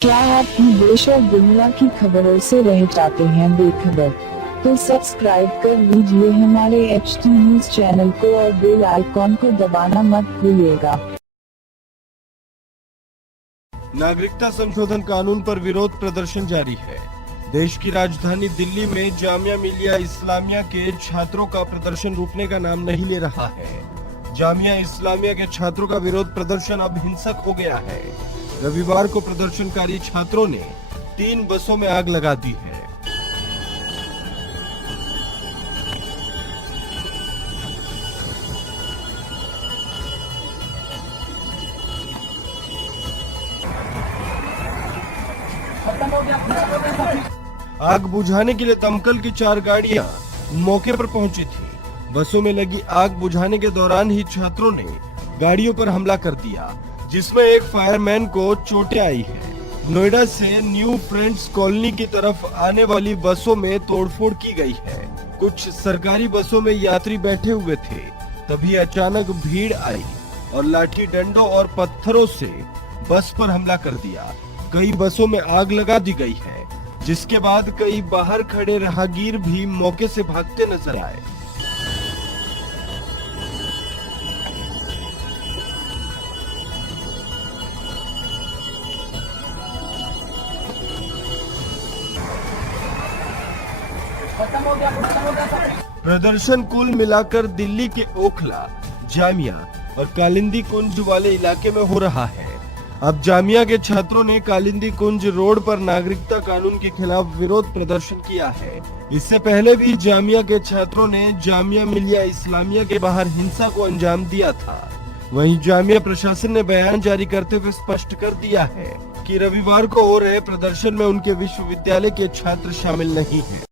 क्या आप देश और दुनिया की खबरों से रह जाते हैं बेखबर? तो सब्सक्राइब कर लीजिए हमारे HT न्यूज चैनल को और बेल आइकॉन को दबाना मत भूलिएगा। नागरिकता संशोधन कानून पर विरोध प्रदर्शन जारी है। देश की राजधानी दिल्ली में जामिया मिलिया इस्लामिया के छात्रों का प्रदर्शन रुकने का नाम नहीं ले रहा है। जामिया इस्लामिया के छात्रों का विरोध प्रदर्शन अब हिंसक हो गया है। रविवार को प्रदर्शनकारी छात्रों ने 3 बसों में आग लगा दी है। आग बुझाने के लिए दमकल की 4 गाड़ियां मौके पर पहुंची थी। बसों में लगी आग बुझाने के दौरान ही छात्रों ने गाड़ियों पर हमला कर दिया, जिसमें एक फायरमैन को चोटें आई है। नोएडा से न्यू फ्रेंड्स कॉलोनी की तरफ आने वाली बसों में तोड़फोड़ की गई है। कुछ सरकारी बसों में यात्री बैठे हुए थे, तभी अचानक भीड़ आई और लाठी डंडों और पत्थरों से बस पर हमला कर दिया। कई बसों में आग लगा दी गई है, जिसके बाद कई बाहर खड़े राहगीर भी मौके से भागते नजर आए। प्रदर्शन कुल मिलाकर दिल्ली के ओखला, जामिया और कालिंदी कुंज वाले इलाके में हो रहा है। अब जामिया के छात्रों ने कालिंदी कुंज रोड पर नागरिकता कानून के खिलाफ विरोध प्रदर्शन किया है। इससे पहले भी जामिया के छात्रों ने जामिया मिलिया इस्लामिया के बाहर हिंसा को अंजाम दिया था। वहीं जामिया प्रशासन ने बयान जारी करते हुए स्पष्ट कर दिया है कि रविवार को हो रहे प्रदर्शन में उनके विश्वविद्यालय के छात्र शामिल नहीं हैं।